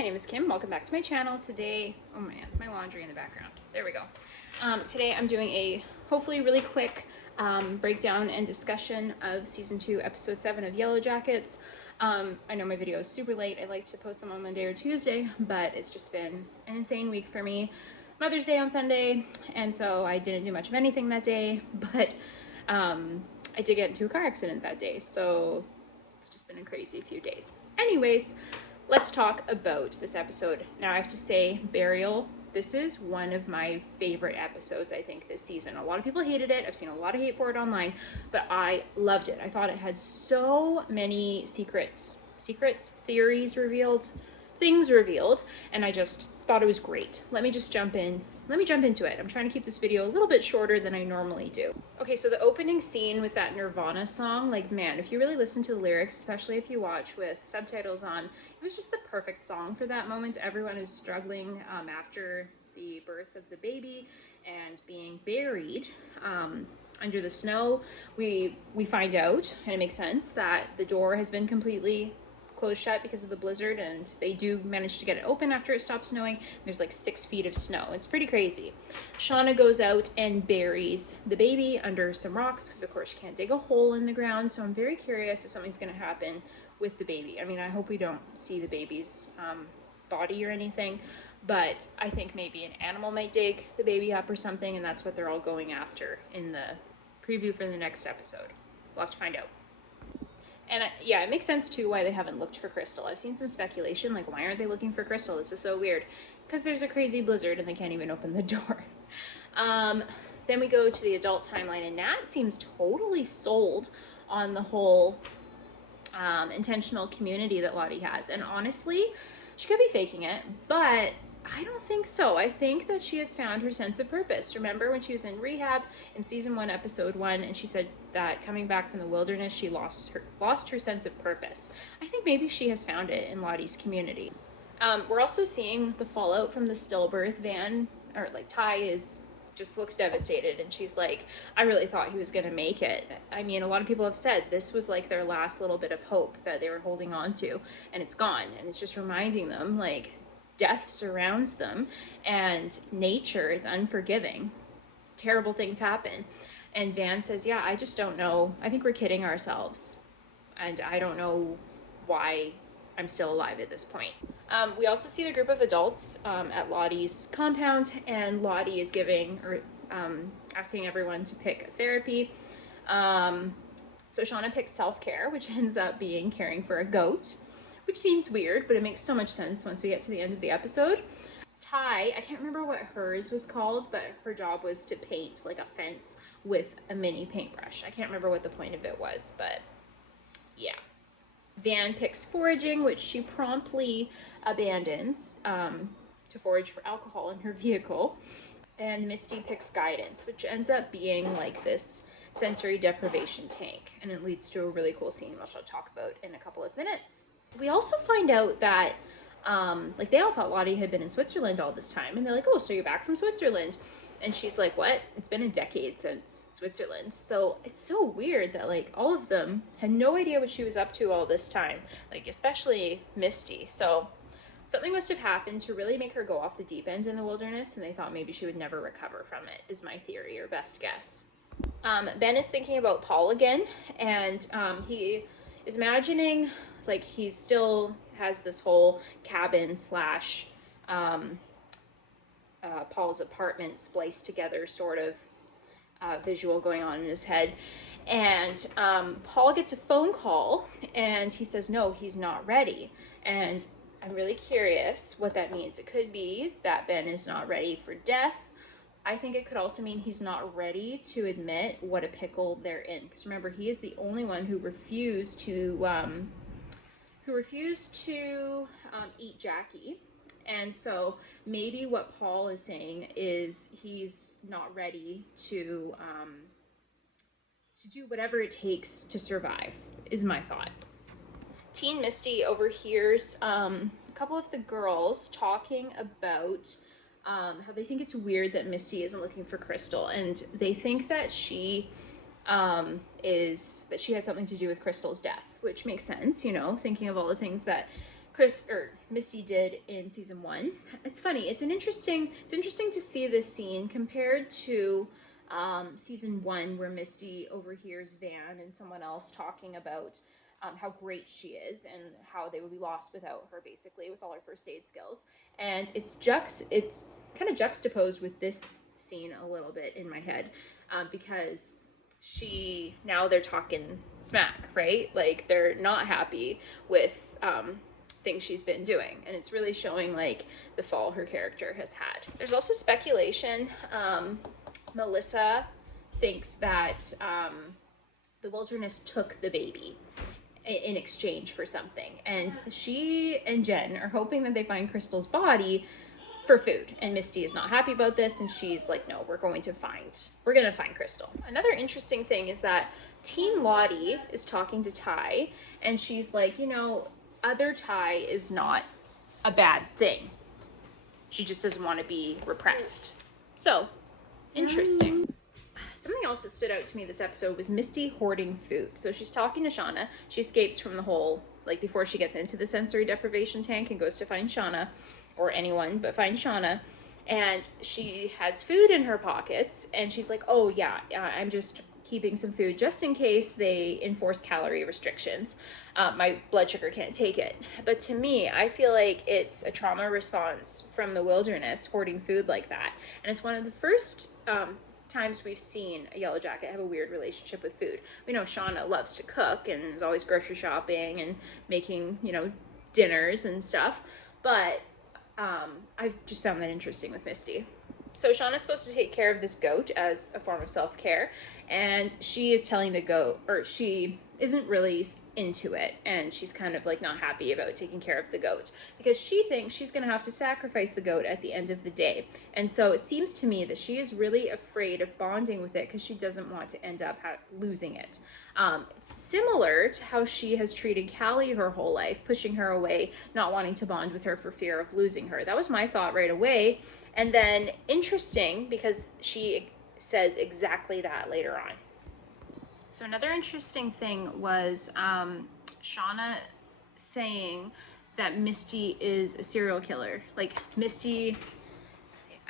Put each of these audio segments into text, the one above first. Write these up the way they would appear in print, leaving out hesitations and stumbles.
my name is Kim. Welcome back to my channel. Today, oh man, my laundry in the background. There we go. Today I'm doing a hopefully really quick breakdown and discussion of season 2, episode 7 of YELLOWJACKETS. I know my video is super late. I like to post them on Monday or Tuesday, but it's just been an insane week for me. Mother's Day on Sunday, and so I didn't do much of anything that day, but I did get into a car accident that day, so it's just been a crazy few days. Anyways, let's talk about this episode. Now I have to say, Burial, this is one of my favorite episodes, I think, this season. A lot of people hated it. I've seen a lot of hate for it online, but I loved it. I thought it had so many secrets, theories revealed, things revealed, and I just thought it was great. Let me jump into it. I'm trying to keep this video a little bit shorter than I normally do. Okay, so the opening scene with that Nirvana song, like, man, if you really listen to the lyrics, especially if you watch with subtitles on, it was just the perfect song for that moment. Everyone is struggling after the birth of the baby and being buried under the snow. We find out, and it makes sense, that the door has been completely closed shut because of the blizzard, and they do manage to get it open after it stops snowing. There's like 6 feet of snow. It's pretty crazy. Shauna goes out and buries the baby under some rocks because of course she can't dig a hole in the ground, so I'm very curious if something's going to happen with the baby. I mean, I hope we don't see the baby's body or anything, but I think maybe an animal might dig the baby up or something, and that's what they're all going after in the preview for the next episode. We'll have to find out. And yeah, it makes sense too why they haven't looked for Crystal. I've seen some speculation, like, why aren't they looking for Crystal? This is so weird. Because there's a crazy blizzard and they can't even open the door. Then we go to the adult timeline, and Nat seems totally sold on the whole intentional community that Lottie has. And honestly, she could be faking it, but I don't think so. I think that she has found her sense of purpose. Remember when she was in rehab in season 1, episode 1, and she said that coming back from the wilderness, she lost her sense of purpose. I think maybe she has found it in Lottie's community. We're also seeing the fallout from the stillbirth. Van, or like Ty, just looks devastated, and she's like, I really thought he was gonna make it. I mean, a lot of people have said this was like their last little bit of hope that they were holding on to, and it's gone. And it's just reminding them, like, death surrounds them and nature is unforgiving. Terrible things happen. And Van says, yeah, I just don't know. I think we're kidding ourselves. And I don't know why I'm still alive at this point. We also see the group of adults at Lottie's compound, and Lottie is asking everyone to pick therapy. So Shauna picks self-care, which ends up being caring for a goat, which seems weird, but it makes so much sense once we get to the end of the episode. Ty, I can't remember what hers was called, but her job was to paint like a fence with a mini paintbrush. I can't remember what the point of it was, but yeah. Van picks foraging, which she promptly abandons to forage for alcohol in her vehicle. And Misty picks guidance, which ends up being like this sensory deprivation tank, and it leads to a really cool scene, which I'll talk about in a couple of minutes. We also find out that like, they all thought Lottie had been in Switzerland all this time, and they're like, oh, so you're back from Switzerland? And she's like, what? It's been a decade since Switzerland. So it's so weird that, like, all of them had no idea what she was up to all this time, like, especially Misty. So something must have happened to really make her go off the deep end in the wilderness, and they thought maybe she would never recover from it, is my theory, or best guess. Ben is thinking about Paul again, and he is imagining, like, he still has this whole cabin slash Paul's apartment spliced together sort of visual going on in his head. And Paul gets a phone call, and he says, no, he's not ready. And I'm really curious what that means. It could be that Ben is not ready for death. I think it could also mean he's not ready to admit what a pickle they're in. Because remember, he is the only one who refused to eat Jackie. And so maybe what Paul is saying is he's not ready to do whatever it takes to survive, is my thought. Teen Misty overhears a couple of the girls talking about how they think it's weird that Misty isn't looking for Crystal, and they think that she had something to do with Crystal's death, which makes sense, you know, thinking of all the things that Misty did in season 1. It's funny. It's interesting to see this scene compared to season 1, where Misty overhears Van and someone else talking about how great she is and how they would be lost without her, basically, with all her first aid skills. And it's kind of juxtaposed with this scene a little bit in my head, because now they're talking smack, right? Like, they're not happy with things she's been doing, and it's really showing like the fall her character has had. There's also speculation. Melissa thinks that the Wilderness took the baby in exchange for something, and she and Jen are hoping that they find Crystal's body for food, and Misty is not happy about this, and she's like, no, we're gonna find Crystal. Another interesting thing is that Teen Lottie is talking to Ty, and she's like, you know, other Ty is not a bad thing. She just doesn't want to be repressed. So, interesting. Something else that stood out to me this episode was Misty hoarding food. So she's talking to Shauna. She escapes from the hole, like, before she gets into the sensory deprivation tank and goes to find Shauna, or anyone, but find Shauna. And she has food in her pockets, and she's like, oh yeah, I'm just keeping some food just in case they enforce calorie restrictions. My blood sugar can't take it. But to me, I feel like it's a trauma response from the Wilderness hoarding food like that. And it's one of the first times we've seen a Yellow Jacket have a weird relationship with food. We know Shauna loves to cook and is always grocery shopping and making, you know, dinners and stuff. But I've just found that interesting with Misty. So Shauna's supposed to take care of this goat as a form of self-care, and she is telling the goat, or she isn't really into it, and she's kind of like not happy about taking care of the goat because she thinks she's going to have to sacrifice the goat at the end of the day. And so it seems to me that she is really afraid of bonding with it because she doesn't want to end up losing it. It's similar to how she has treated Callie her whole life, pushing her away, not wanting to bond with her for fear of losing her. That was my thought right away. And then interesting because she says exactly that later on. So another interesting thing was Shauna saying that Misty is a serial killer. Like, Misty,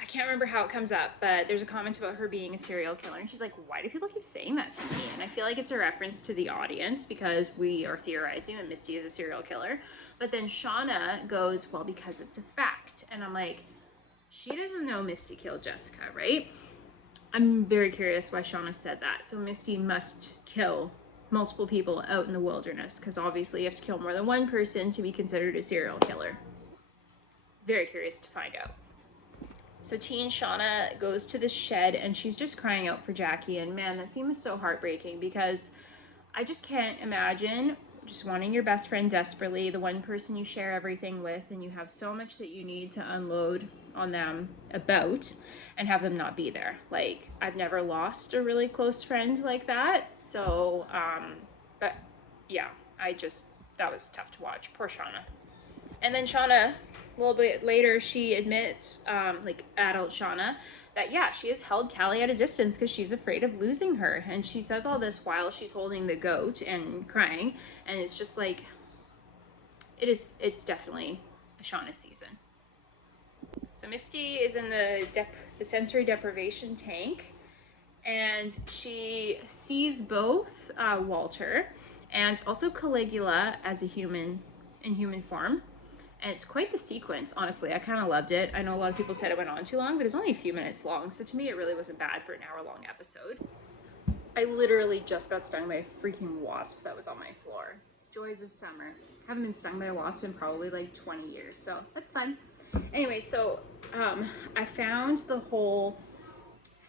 I can't remember how it comes up, but there's a comment about her being a serial killer. And she's like, why do people keep saying that to me? And I feel like it's a reference to the audience because we are theorizing that Misty is a serial killer. But then Shauna goes, well, because it's a fact. And I'm like, she doesn't know Misty killed Jessica, right? I'm very curious why Shauna said that. So Misty must kill multiple people out in the Wilderness because obviously you have to kill more than one person to be considered a serial killer. Very curious to find out. So teen Shauna goes to the shed and she's just crying out for Jackie, and man, that scene was so heartbreaking because I just can't imagine just wanting your best friend desperately, the one person you share everything with, and you have so much that you need to unload on them about, and have them not be there. Like, I've never lost a really close friend like that, so but yeah, that was tough to watch. Poor Shauna. And then Shauna, a little bit later, she admits, like adult Shauna, that yeah, she has held Callie at a distance because she's afraid of losing her. And she says all this while she's holding the goat and crying, and it's just like, it's definitely a Shauna season. So Misty is in the sensory deprivation tank, and she sees both Walter and also Caligula as a human, in human form. And it's quite the sequence, honestly. I kind of loved it. I know a lot of people said it went on too long, but it's only a few minutes long. So to me, it really wasn't bad for an hour-long episode. I literally just got stung by a freaking wasp that was on my floor. Joys of summer. I haven't been stung by a wasp in probably like 20 years, so that's fun. Anyway, so I found the whole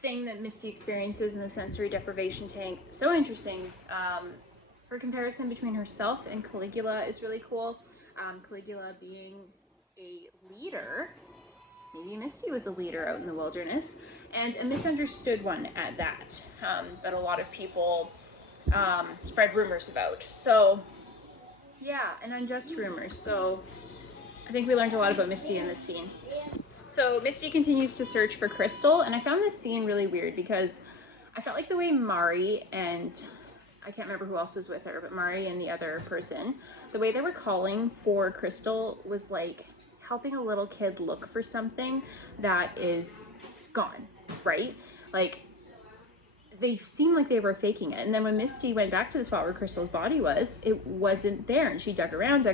thing that Misty experiences in the sensory deprivation tank so interesting. Her comparison between herself and Caligula is really cool. Caligula being a leader, maybe Misty was a leader out in the Wilderness, and a misunderstood one at that, that a lot of people spread rumors about. So yeah, and unjust rumors. So I think we learned a lot about Misty in this scene. So Misty continues to search for Crystal, and I found this scene really weird because I felt like the way Mari and I can't remember who else was with her, but Mari and the other person, the way they were calling for Crystal was like helping a little kid look for something that is gone, right? Like, they seemed like they were faking it. And then when Misty went back to the spot where Crystal's body was, it wasn't there. And she dug around.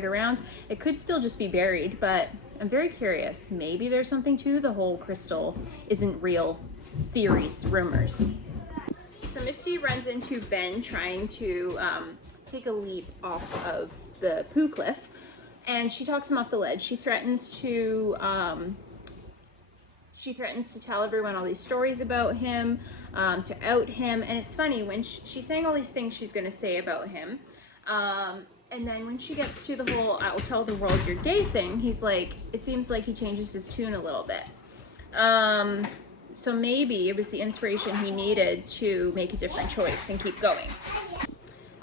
It could still just be buried, but I'm very curious. Maybe there's something to the whole Crystal isn't real theories, rumors. So Misty runs into Ben trying to take a leap off of the poo cliff, and she talks him off the ledge. She threatens to tell everyone all these stories about him, to out him. And it's funny, when she's saying all these things she's going to say about him, and then when she gets to the whole "I will tell the world you're gay" thing, he's like, it seems like he changes his tune a little bit. So maybe it was the inspiration he needed to make a different choice and keep going.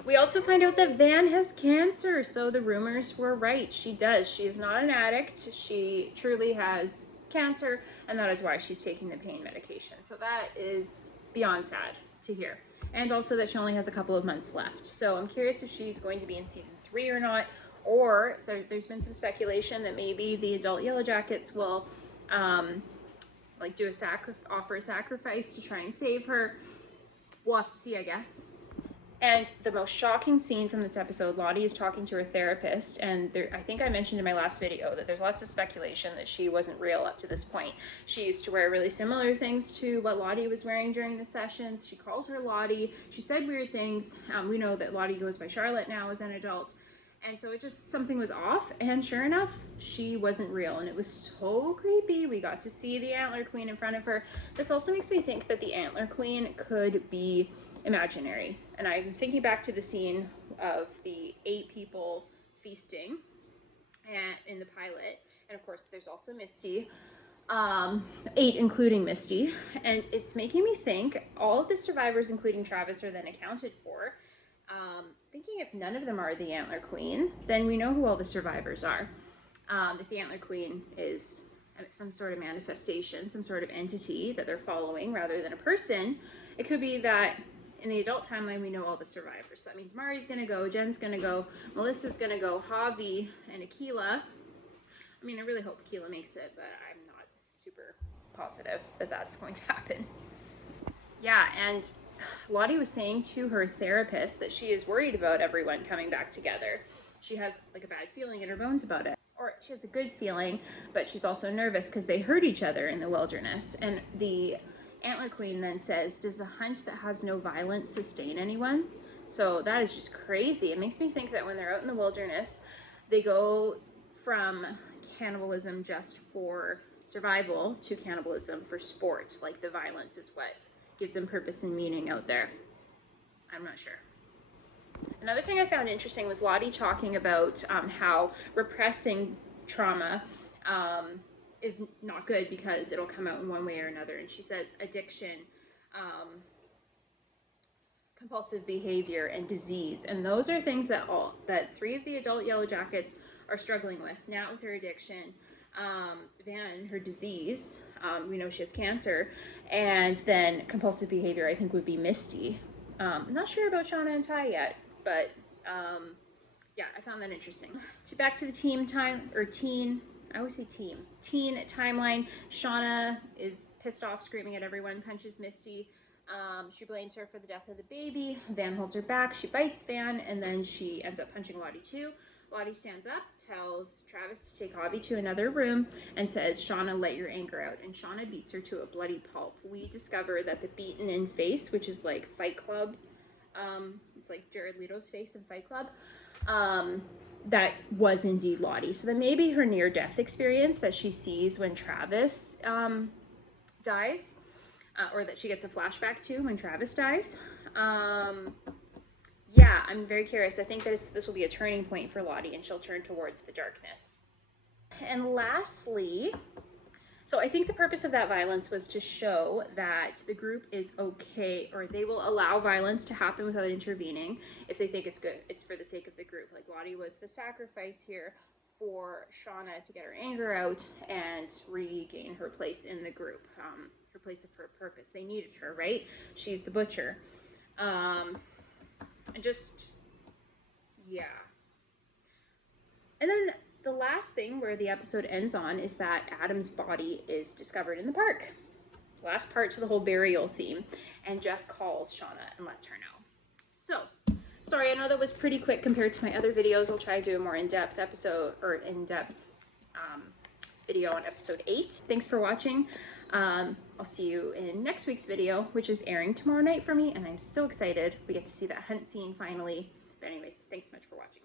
We also find out that Van has cancer, so the rumors were right. She does. She is not an addict. She truly has cancer, and that is why she's taking the pain medication. So that is beyond sad to hear. And also that she only has a couple of months left. So I'm curious if she's going to be in season 3 or not, or so there's been some speculation that maybe the adult Yellowjackets will like offer a sacrifice to try and save her. We'll have to see, I guess. And the most shocking scene from this episode, Lottie is talking to her therapist, and I think I mentioned in my last video that there's lots of speculation that she wasn't real up to this point. She used to wear really similar things to what Lottie was wearing during the sessions. She called her Lottie. She said weird things. We know that Lottie goes by Charlotte now as an adult. And so it just, something was off, and sure enough, she wasn't real, and it was so creepy. We got to see the Antler Queen in front of her. This also makes me think that the Antler Queen could be imaginary. And I'm thinking back to the scene of the 8 people feasting in the pilot, and of course there's also Misty, 8 including Misty, and it's making me think all of the survivors, including Travis, are then accounted for. Thinking if none of them are the Antler Queen, then we know who all the survivors are. If the Antler Queen is some sort of manifestation, some sort of entity that they're following rather than a person, it could be that in the adult timeline we know all the survivors. So that means Mari's gonna go, Jen's gonna go, Melissa's gonna go, Javi and Akila. I mean, I really hope Akila makes it, but I'm not super positive that that's going to happen. Yeah, and Lottie was saying to her therapist that she is worried about everyone coming back together. She has like a bad feeling in her bones about it. Or she has a good feeling, but she's also nervous because they hurt each other in the wilderness. And the Antler Queen then says, does a hunt that has no violence sustain anyone? So that is just crazy. It makes me think that when they're out in the wilderness, they go from cannibalism just for survival to cannibalism for sport. Like the violence is what gives them purpose and meaning out there. I'm not sure. Another thing I found interesting was Lottie talking about how repressing trauma is not good because it'll come out in one way or another. And she says addiction, compulsive behavior, and disease. And those are things that 3 of the adult Yellowjackets are struggling with. Nat with her addiction, Van, her disease, we know she has cancer, and then compulsive behavior I think would be Misty. I'm not sure about Shauna and Ty yet, but yeah, I found that interesting. Back to the teen timeline. Shauna is pissed off, screaming at everyone, punches Misty. She blames her for the death of the baby. Van holds her back. She bites Van, and then she ends up punching Lottie too. Lottie stands up, tells Travis to take Javi to another room, and says, Shauna, let your anger out. And Shauna beats her to a bloody pulp. We discover that the beaten in face, which is like Fight Club, it's like Jared Leto's face in Fight Club, that was indeed Lottie. So then maybe her near-death experience that she sees when Travis dies, or that she gets a flashback to when Travis dies. Yeah, I'm very curious. I think that this will be a turning point for Lottie, and she'll turn towards the darkness. And lastly, so I think the purpose of that violence was to show that the group is okay, or they will allow violence to happen without intervening if they think it's good. It's for the sake of the group. Like Lottie was the sacrifice here for Shauna to get her anger out and regain her place in the group, her place of her purpose. They needed her, right? She's the butcher. And just, yeah. And then the last thing where the episode ends on is that Adam's body is discovered in the park. Last part to the whole burial theme. And Jeff calls Shauna and lets her know. So, sorry, I know that was pretty quick compared to my other videos. I'll try to do a more in-depth episode, or in-depth video on episode 8. Thanks for watching. I'll see you in next week's video, which is airing tomorrow night for me, and I'm so excited. We get to see that hunt scene finally. But anyways, thanks so much for watching.